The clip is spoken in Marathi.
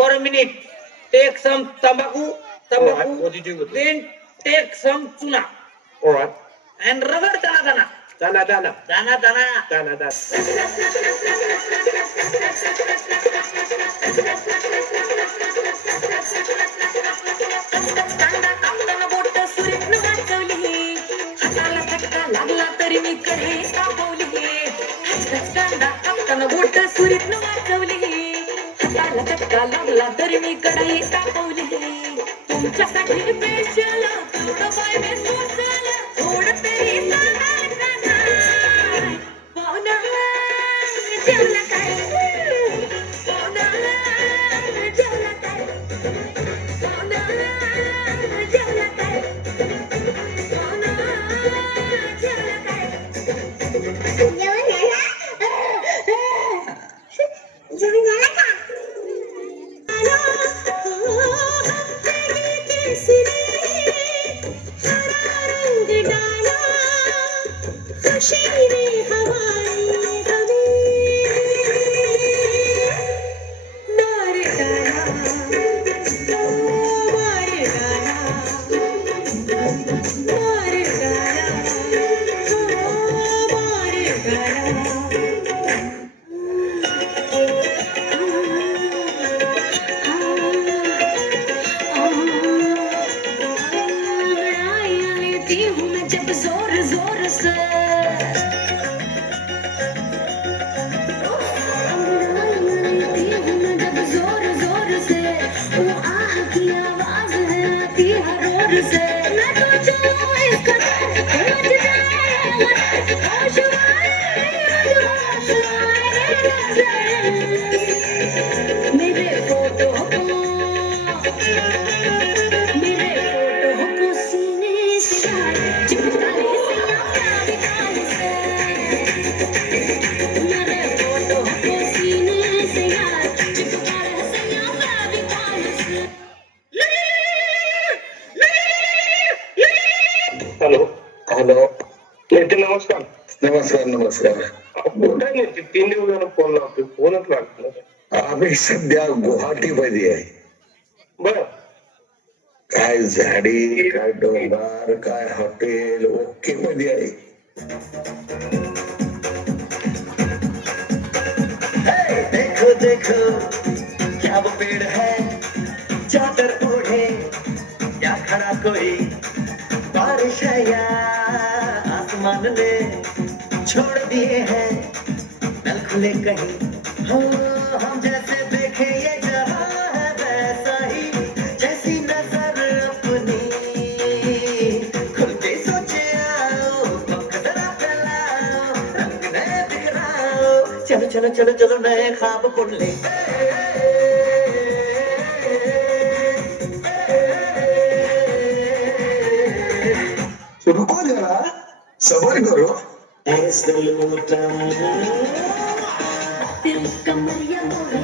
for a minute. Take some tambaku, What did you do? then take some tuna All right. and rubber dana dana. Dana, dana. Dana dana. Dana, dana. कांदा कापताना बोट सुरीतनं वाचवली, हाताला फटका लागला तरी मी कढई तापवली. कांदा कापताना बोट सुरीतनं वाचवली, हाताला फटका लागला तरी मी कढई तापवली. तुमच्यासाठी स्पेशल थोडं बाय मी सोसल, थोडं तरी सांगाल का नाही? पाहुणा जेवला काय? पाहुणा जेवला काय? पाहुणा जेवला काय? पाहुणा जेवला काय? जेवण झालं का? जब जोर जोर से जब जोर जोर से वो आह की आवाज है आती है रोर से मैं तो चलूं इसका पहुंच जाएगा होश आए मेरे फोटो को सीने से चिपका ले प्यारी से मेरे फोटो को सीने से चिपका ले प्यारी से. हॅलो. हॅलो. नेते नमस्कार. नमस्कार नमस्कार. कुठे नेते? 3 दिवस झालं फोन लावतो, फोनच लागतो. आम्ही सध्या गुवाहाटीमध्ये आहे. बर. काय झाडी, काय डोंगर, काय हॉटेल ओके मध्ये आहे. देखो देखो क्या वो पेड़ है चादर ओढ़े या खड़ा कोई बारिश है या आसमान ने छोड़ दिए हैं नल खुले कहीं हो हम जैसे देखे ये जहां है वैसा ही जैसी नजर अपनी खुल के सोचे आओ पंख जरा फैलाओ रंग नए बिखराओ चलो चलो चलो चलो नए ख्वाब बुन ले. रुको जरा सबर करो. Es del botón. कमरिया मोरी